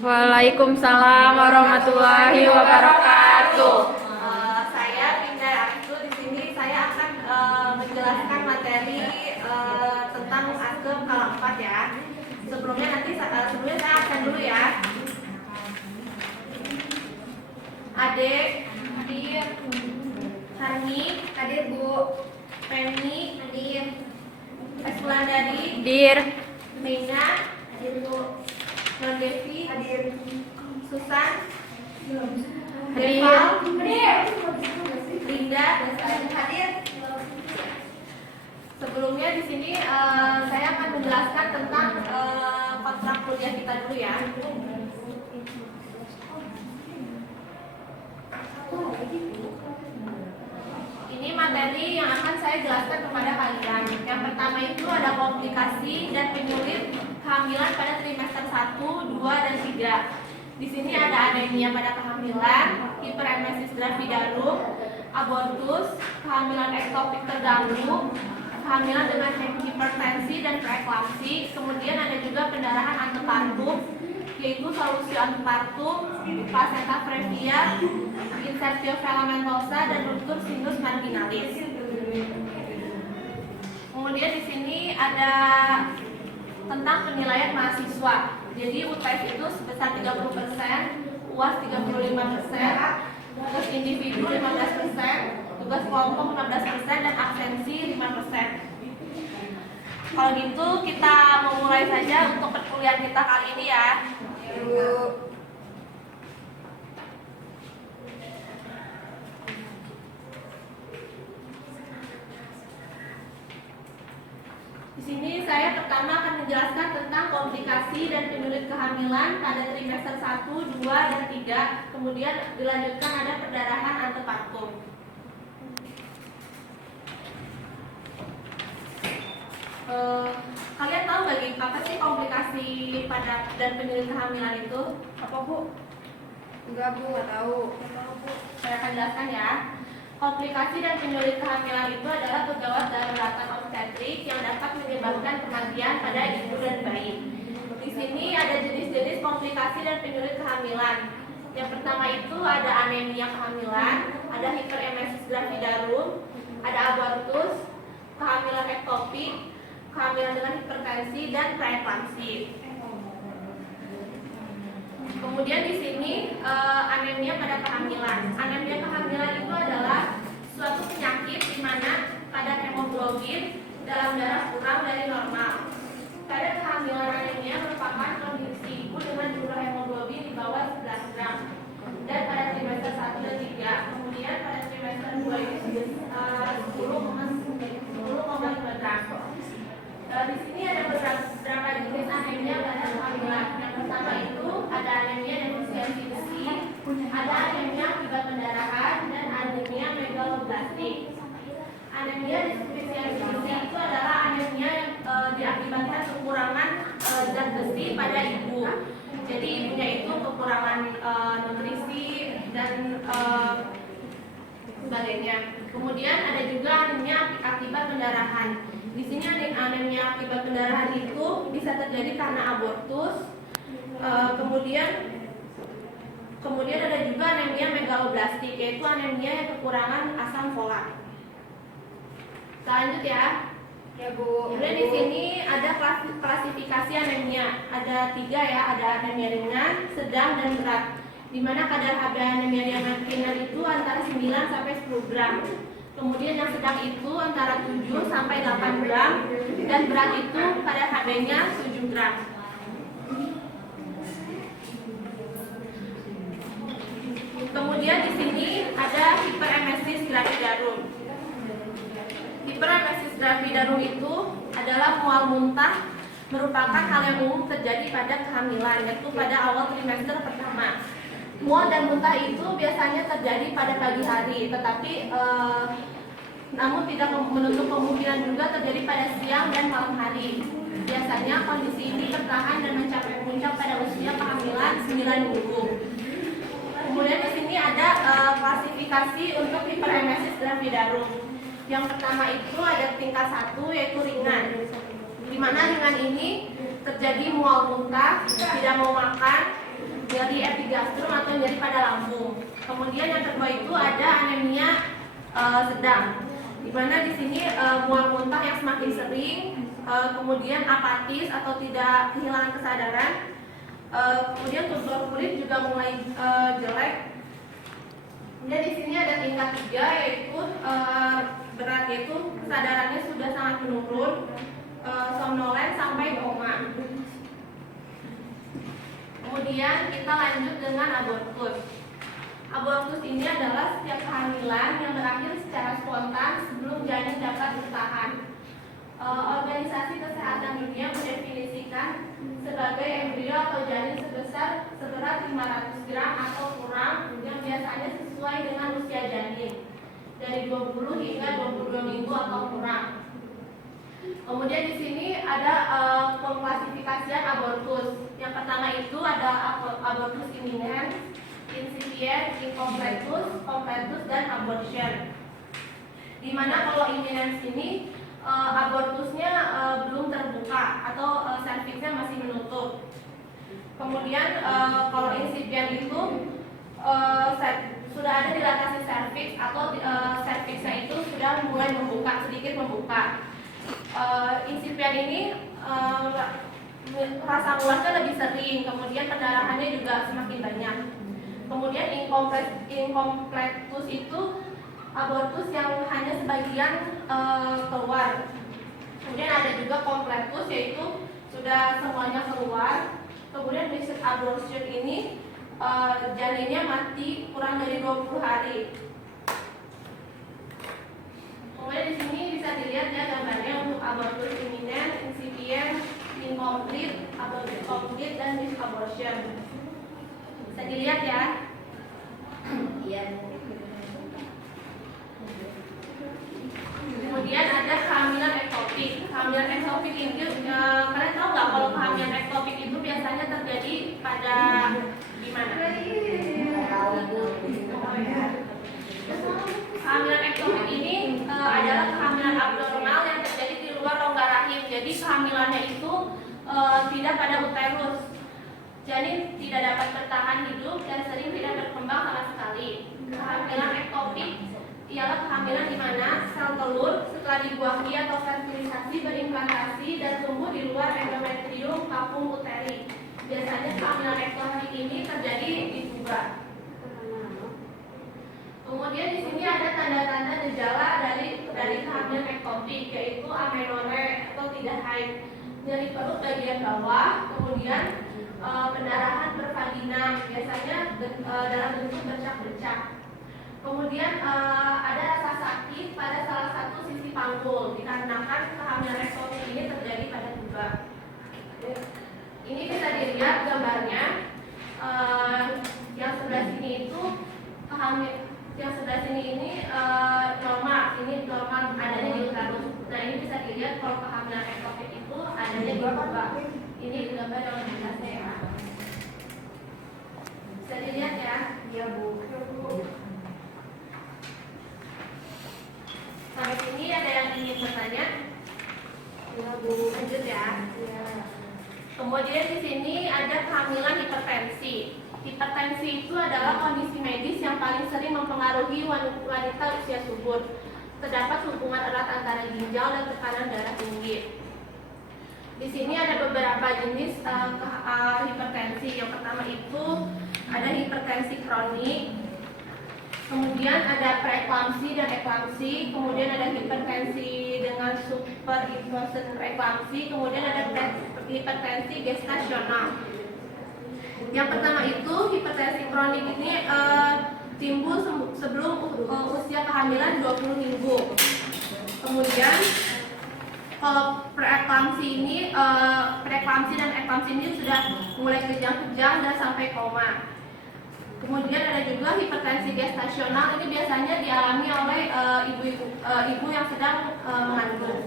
Waalaikumsalam warahmatullahi wabarakatuh. Saya Pindah Aristu. Di sini saya akan menjelaskan materi tentang askem kala 4 ya. Sebelumnya saya absen dulu ya. Adik, hadir. Harni, hadir Bu. Penny, hadir. Eskulandari, Dir, Meina, hadir Bu. Non Devi, hadir. Susan, hadir. Linda, hadir. Sebelumnya di sini saya akan menjelaskan tentang kontrak kuliah kita dulu ya. Ini materi yang akan saya jelaskan kepada kalian. Yang pertama itu ada komplikasi dan penyulit kehamilan pada trimester 1, 2, dan 3. Di sini ada anemia pada kehamilan, hiperemesis gravidarum, abortus, kehamilan ektopik terganggu, kehamilan dengan hipertensi dan preeklamsi. Kemudian ada juga pendarahan antepartum, yaitu solusi antepartum, placenta previa, insertio filamentosa, dan ruptur sinus marginalis. Kemudian di sini ada tentang penilaian mahasiswa. Jadi UTS itu sebesar 30%, UAS 35%, tugas individu 15%, tugas kelompok 15%, dan absensi 5%. Kalau gitu kita mau mulai saja untuk perkuliahan kita kali ini ya. Di sini saya pertama akan menjelaskan tentang komplikasi dan penyulit kehamilan pada trimester 1, 2, dan 3. Kemudian dilanjutkan ada perdarahan antepartum. Kalian tahu nggak apa sih komplikasi pada dan penyulit kehamilan itu? Apa Bu? Enggak Bu, nggak tahu. Saya akan jelaskan ya. Komplikasi dan penyulit kehamilan itu adalah kegawat daruratan obstetrik yang dapat menyebabkan kematian pada ibu dan bayi. Di sini ada jenis-jenis komplikasi dan penyulit kehamilan. Yang pertama itu ada anemia kehamilan, ada hiperemesis gravidarum, ada abortus, kehamilan ektopik, kehamilan dengan hipertensi, dan preeklamsi. Kemudian di sini anemia pada kehamilan. Anemia kehamilan itu adalah suatu penyakit di mana kadar hemoglobin dalam darah kurang dari normal. Kadar kehamilan anemia merupakan kondisi ibu dengan jumlah hemoglobin di bawah 11 gram. Dan pada trimester 1 dan 3, kemudian pada trimester 2 itu 10,5 gram. Di sini ada beberapa jenis anemia pada kehamilan. Yang pertama itu ada anemia defisiensi besi, ada anemia akibat pendarahan, dan anemia megaloblastik. Anemia defisiensi besi itu adalah anemia yang diakibatkan kekurangan zat besi pada ibu. Jadi ibunya itu kekurangan nutrisi dan sebagainya. Kemudian ada juga anemia akibat pendarahan. Di sini anemia akibat pendarahan itu bisa terjadi karena abortus. Kemudian ada juga anemia megaloblastik, yaitu anemia yang kekurangan asam folat. Lanjut ya. Ya Bu. Kemudian di sini ada klasifikasi anemia. Ada 3 ya, ada anemia ringan, sedang, dan berat. Di mana kadar HB anemia yang ringan itu antara 9 sampai 10 gram. Kemudian yang sedang itu antara 7 sampai 8 gram, dan berat itu kadar HB-nya 7 gram. Kemudian di sini ada hiperemesis gravidarum. Hiperemesis gravidarum itu adalah mual muntah, merupakan hal yang umum terjadi pada kehamilan, yaitu pada awal trimester pertama. Mual dan muntah itu biasanya terjadi pada pagi hari, tetapi namun tidak menutup kemungkinan juga terjadi pada siang dan malam hari. Biasanya kondisi ini bertahan dan mencapai puncak pada usia kehamilan 9 minggu. Kemudian di sini ada klasifikasi untuk hiperemesis gravidarum. Yang pertama itu ada tingkat 1, yaitu ringan. Di mana ringan ini terjadi mual muntah, tidak mau makan, nyeri epigastrum atau nyeri pada lambung. Kemudian yang kedua itu ada anemia sedang, di mana di sini mual muntah yang semakin sering, kemudian apatis atau tidak kehilangan kesadaran, kemudian tubuh kulit juga mulai jelek. Kemudian di sini ada tingkat 3 yaitu berat, yaitu kesadarannya sudah sangat menurun, somnolen sampai koma. Kemudian kita lanjut dengan abortus. Abortus ini adalah setiap kehamilan yang berakhir secara spontan sebelum janin dapat bertahan. Organisasi Kesehatan Dunia mendefinisikan sebagai embrio atau janin seberat 500 gram atau kurang yang biasanya sesuai dengan usia janin dari 20 hingga 22 minggu atau kurang. Kemudian di sini ada pengklasifikasian abortus. Yang pertama itu ada abortus imminens, incipient, incompletus, completus, dan abortion. Dimana kalau imminens ini abortusnya belum terbuka atau serviksnya masih menutup. Kemudian kalau incipient itu sudah ada dilatasi serviks atau serviksnya itu sudah mulai membuka, sedikit membuka. Incipient ini rasa muasnya lebih sering, kemudian pendarahannya juga semakin banyak. Kemudian incompletus itu abortus yang hanya sebagian keluar. Kemudian ada juga completus, yaitu sudah semuanya keluar. Kemudian mixed abortion ini janinnya mati kurang dari 20 hari. Kemudian di sini bisa dilihat ya gambarnya untuk abortus imminent, incipient, incomplete, abortus complete, dan mixed abortion. Bisa dilihat ya. Iya. Kemudian ada kehamilan ektopik. Kehamilan ektopik ini kalian tahu nggak kalau kehamilan ektopik itu biasanya terjadi pada gimana? Kehamilan ektopik ini adalah kehamilan abnormal yang terjadi di luar rongga rahim. Jadi kehamilannya itu tidak pada uterus. Janin tidak dapat bertahan hidup dan sering tidak berkembang sama sekali. Kehamilan ektopik ialah kehamilan di mana sel telur setelah dibuahi atau fertilisasi berimplantasi dan tumbuh di luar endometrium kapung uteri. Biasanya kehamilan ektopik ini terjadi di tuba. Kemudian di sini ada tanda-tanda gejala dari kehamilan ektopik, yaitu amenorre atau tidak haid, nyeri perut bagian bawah, kemudian pendarahan bervagina, biasanya dalam bentuk bercak-bercak. Kemudian ada rasa sakit pada salah satu sisi panggul dikarenakan kehamilan ektopik ini terjadi pada tuba. Ini bisa dilihat gambarnya. Yang sebelah sini itu yang sebelah sini ini normal, ini normal adanya di uterus. Nah ini bisa dilihat kalau kehamilan ektopik itu adanya di tuba. Ini gambar yang lebih jelasnya ya. Bisa dilihat ya. Iya Bu. Sampai sini ada yang ingin bertanya? Ya Bu. Lanjut ya. Ya. Kemudian di sini ada kehamilan hipertensi. Hipertensi itu adalah kondisi medis yang paling sering mempengaruhi wanita usia subur. Terdapat hubungan erat antara ginjal dan tekanan darah tinggi. Di sini ada beberapa jenis hipertensi. Yang pertama itu ada hipertensi kronik, kemudian ada preeklamsi dan eklamsi, kemudian ada hipertensi dengan superinflation eklamsi, kemudian ada hipertensi gestasional. Yang pertama itu hipertensi kronik ini timbul sebelum usia kehamilan 20 minggu. Kemudian kalau preeklamsi dan eklamsi ini sudah mulai kejang-kejang dan sampai koma. Kemudian ada juga hipertensi gestasional, ini biasanya dialami oleh ibu yang sedang mengandung.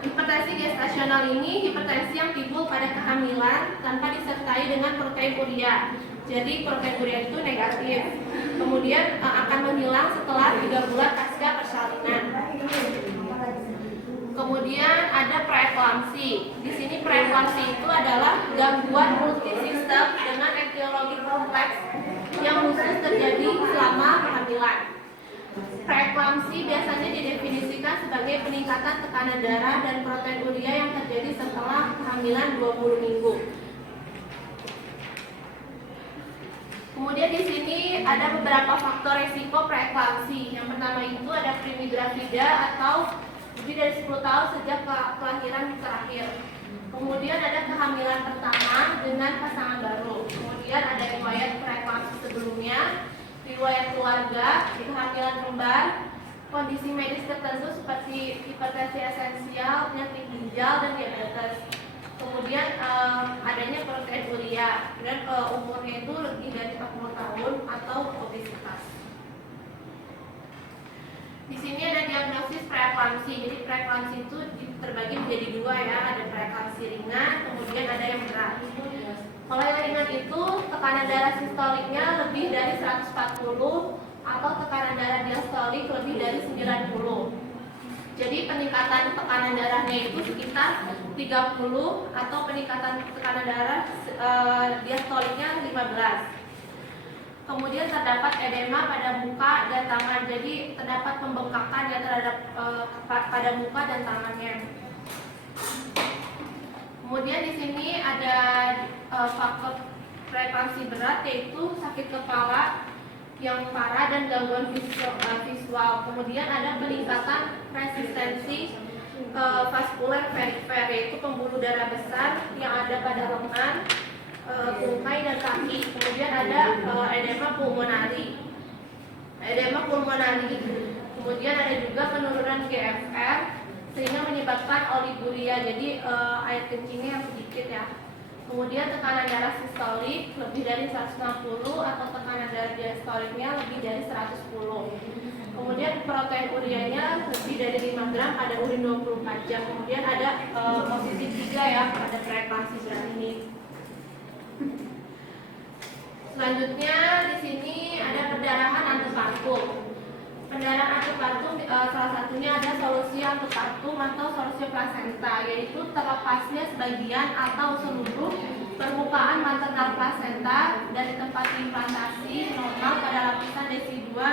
Hipertensi gestasional ini hipertensi yang timbul pada kehamilan tanpa disertai dengan proteinuria. Jadi proteinuria itu negatif. Kemudian akan menghilang setelah 3 bulan pasca persalinan. Kemudian ada preeklamsi. Di sini preeklamsi itu adalah gangguan multisistem dengan etiologi kompleks yang khusus terjadi selama kehamilan. Preeklamsi biasanya didefinisikan sebagai peningkatan tekanan darah dan proteinuria yang terjadi setelah kehamilan 20 minggu. Kemudian di sini ada beberapa faktor resiko preeklamsi. Yang pertama itu ada primigravida atau lebih dari 10 tahun sejak kelahiran terakhir. Kemudian ada kehamilan pertama dengan pasangan baru. Kemudian ada riwayat preeklamsi sebelumnya, riwayat keluarga, kehamilan kembar, kondisi medis tertentu seperti hipertensi esensial, penyakit ginjal, dan diabetes. Kemudian adanya proteinuria dan umurnya itu lebih dari 40 tahun atau obesitas. Di sini ada diagnosis preeklamsi. Jadi preeklamsi itu terbagi menjadi dua ya, ada preeklamsi ringan, kemudian ada yang berat. Kalau yang ringan itu tekanan darah sistoliknya lebih dari 140 atau tekanan darah diastolik lebih dari 90. Jadi peningkatan tekanan darahnya itu sekitar 30 atau peningkatan tekanan darah diastoliknya 15. Kemudian terdapat edema pada muka dan tangan, jadi terdapat pembengkakan ya terhadap pada muka dan tangannya. Kemudian di sini ada faktor preeklamsi berat yaitu sakit kepala yang parah dan gangguan visual. Kemudian ada peningkatan resistensi vaskuler perifer yaitu pembuluh darah besar yang ada pada lengan, tungkai dan kaki. Kemudian ada edema pulmonari. Kemudian ada juga penurunan GFR sehingga menyebabkan oliguria. Jadi air kencingnya yang sedikit ya. Kemudian tekanan darah sistolik lebih dari 160 atau tekanan darah diastoliknya lebih dari 110. Kemudian proteinurianya lebih dari 5 gram pada urin 24 jam. Kemudian ada positif juga ya pada preeklamsi berat ini. Selanjutnya di sini ada perdarahan antepartum. Pendarahan antepartum salah satunya ada solusi antepartum atau solusi plasenta, yaitu terlepasnya sebagian atau seluruh permukaan maternal plasenta dari tempat implantasi normal pada lapisan desidua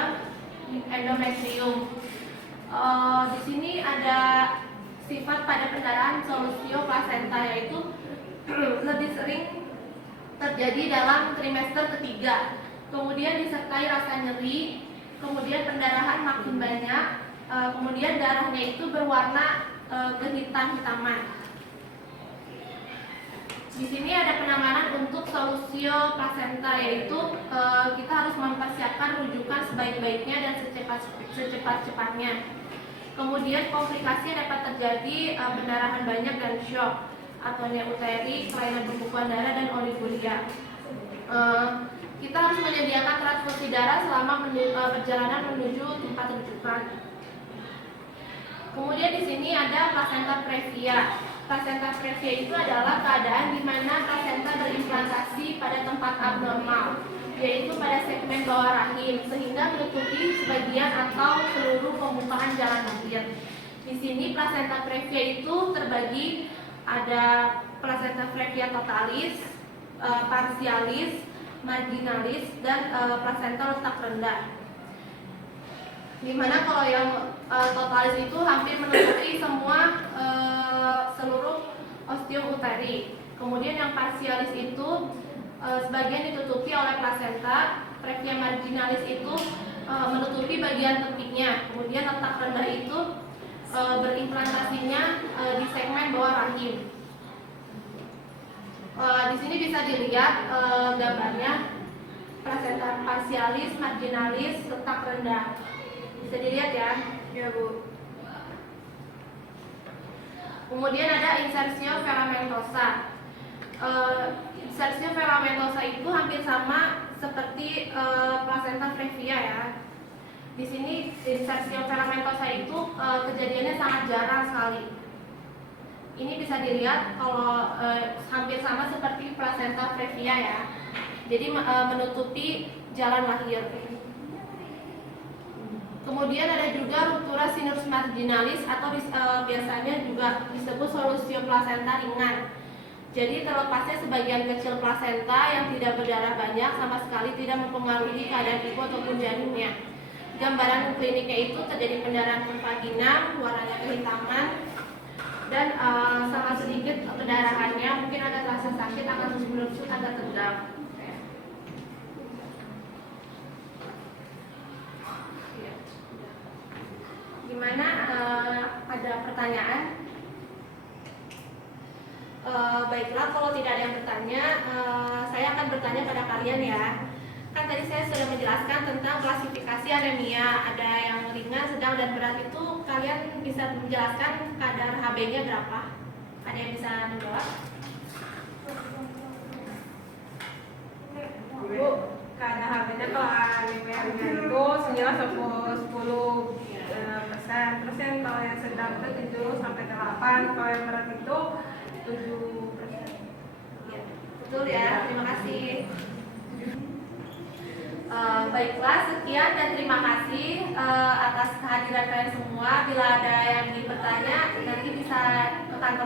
endometrium. Di sini ada sifat pada pendarahan solusio plasenta, yaitu lebih sering terjadi dalam trimester ketiga. Kemudian disertai rasa nyeri, kemudian pendarahan makin banyak, kemudian darahnya itu berwarna kehitam-hitaman. Di sini ada penanganan untuk solusio plasenta, yaitu kita harus mempersiapkan rujukan sebaik-baiknya dan secepat-cepatnya. Kemudian komplikasi dapat terjadi pendarahan banyak dan shock, atonia uteri, kelainan pembekuan darah dan oliguria. Kita harus menyediakan transfusi darah selama perjalanan menuju tempat rujukan. Kemudian di sini ada plasenta previa. Plasenta previa itu adalah keadaan di mana plasenta berimplantasi pada tempat abnormal, yaitu pada segmen bawah rahim, sehingga menutupi sebagian atau seluruh pembukaan jalan lahir. Di sini plasenta previa itu terbagi ada plasenta previa totalis, parsialis, marginalis, dan plasenta letak rendah. Dimana kalau yang totalis itu hampir menutupi semua seluruh ostium uteri. Kemudian yang parsialis itu sebagian ditutupi oleh plasenta. Previa marginalis itu menutupi bagian tepinya. Kemudian letak rendah itu berimplantasinya di segmen bawah rahim. Di sini bisa dilihat gambarnya plasenta parsialis, marginalis, letak rendah. Bisa dilihat ya? Ya Bu. Kemudian ada insersio filamentosa. Insersio filamentosa itu hampir sama seperti plasenta previa ya. Di sini insersio filamentosa itu kejadiannya sangat jarang sekali. Ini bisa dilihat kalau hampir sama seperti plasenta previa ya. Jadi menutupi jalan lahir. Kemudian ada juga ruptura sinus marginalis atau biasanya juga disebut solusio plasenta ringan. Jadi terlepasnya sebagian kecil plasenta yang tidak berdarah banyak sama sekali tidak mempengaruhi keadaan ibu ataupun janinnya. Gambaran kliniknya itu terjadi pendarahan vagina, warnanya kehitaman, dan sangat sedikit pendarahannya, mungkin ada rasa sakit, akan berusut, agak tegang. Gimana? Ada pertanyaan? Baiklah, kalau tidak ada yang bertanya, saya akan bertanya pada kalian ya. Kan tadi saya sudah menjelaskan tentang klasifikasi anemia, ada yang ringan, sedang, dan berat itu. Kalian bisa menjelaskan kadar Hb-nya berapa? Ada yang bisa menjawab? Bu, kadar HB-nya kalau anemia ringan itu 10% kalau yang sedang itu 7-8, kalau yang berat itu 7%. Ya, betul ya, terima kasih. Baiklah, sekian dan terima kasih atas kehadiran kalian semua. Bila ada yang ingin bertanya, nanti bisa ke kantor